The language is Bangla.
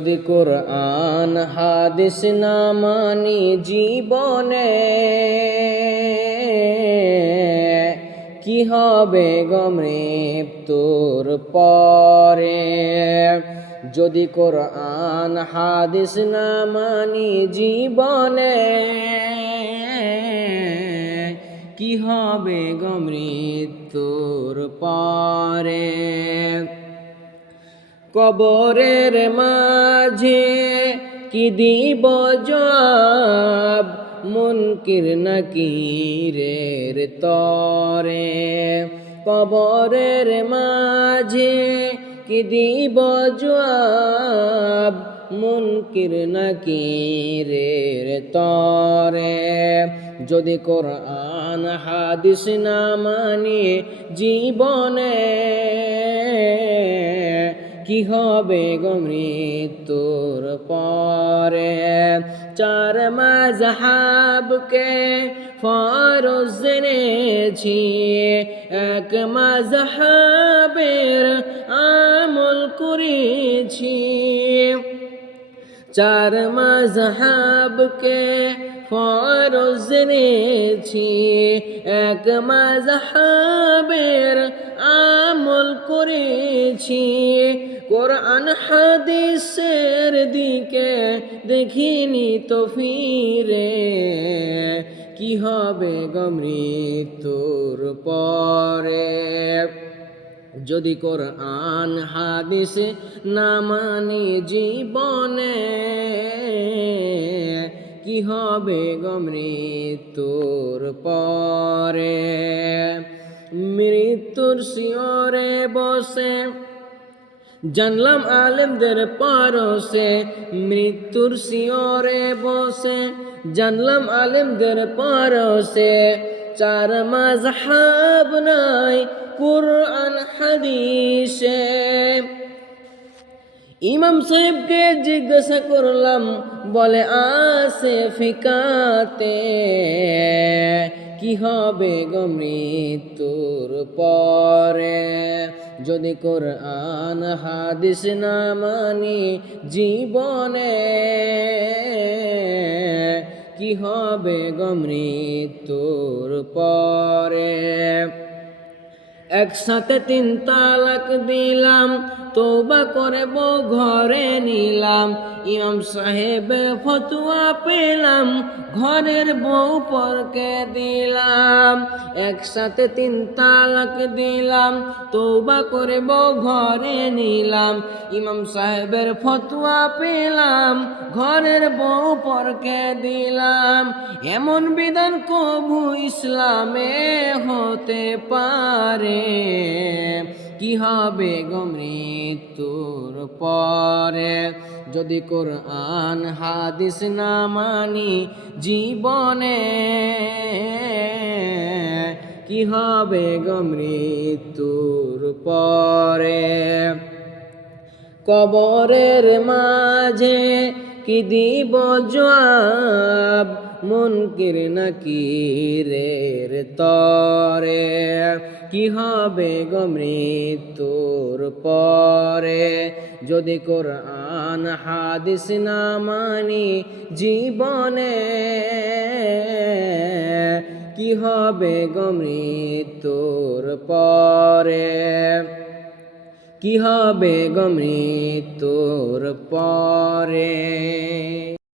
যদি কোরআন হাদিস না মানি জীবনে, কি হবে গো মৃত্যুর পরে। যদি কোরআন হাদিস না মানি জীবনে, কি হবে গো মৃত্যুর পরে। কবরের মাঝে কি দিব জবাব, মুনকির নাকিরের তরে। কবরের মাঝে কি দিব জবাব, মুনকির নাকিরের তরে। যদি কোরআন হাদিস না মানি জীবনে, কি হবে গো মৃত্যুর পরে। চার মাযহাবকে ফরজ জেনেছি, এক মাযহাবের আমল করেছি। চার মাযহাবকে ফরজ জেনেছি, এক মাযহাবের আমল করেছি। কোরআন হাদিসের দিকে দেখিনি তো ফিরে, কি হবে গো মৃত্যুর পরে। যদি কোরআন হাদিস না মানি জীবনে, কি হবে গো মৃত্যুর পরে। মৃত্যুর শিয়রে বসে জানলাম আলেমদের পরশে, মৃত্যুর শিয়রে বসে জানলাম আলেমদের পরশে। চার মাযহাব নাই কুরআন হাদিসে। ইমাম সাহেবকে জিজ্ঞাসা করলাম, বলে আছে ফিকাতে, কি হবে গো মৃত্যুর পরে। যদি কোরআন হাদিস না মানি জীবনে, কি হবে গো মৃত্যুর পরে। একসাথে 3 তালাক দিলাম, তওবা করে বউ ঘরে নিলাম। ইমাম সাহেবের ফতোয়া পেলাম, ঘরের বউ পরকে দিলাম। একসাথে 3 তালাক দিলাম, তওবা করে বউ ঘরে নিলাম। ইমাম সাহেবের ফতোয়া পেলাম, ঘরের বউ পরকে দিলাম। এমন বিধান কবু ইসলামে হতে পারে, কি হবে গো মৃত্যুর পরে। যদি কোরআন হাদিস না মানি জীবনে, কি হবে গো মৃত্যুর পরে। কবরের মাঝে কি দিব জবাব, মুনকির নাকিরের তরে। কি হবে গো মৃত্যুর পরে। যদি কোরআন হাদিস না মানি জীবনে, কি হবে গো মৃত্যুর পরে। কি হবে গো মৃত্যুর পরে।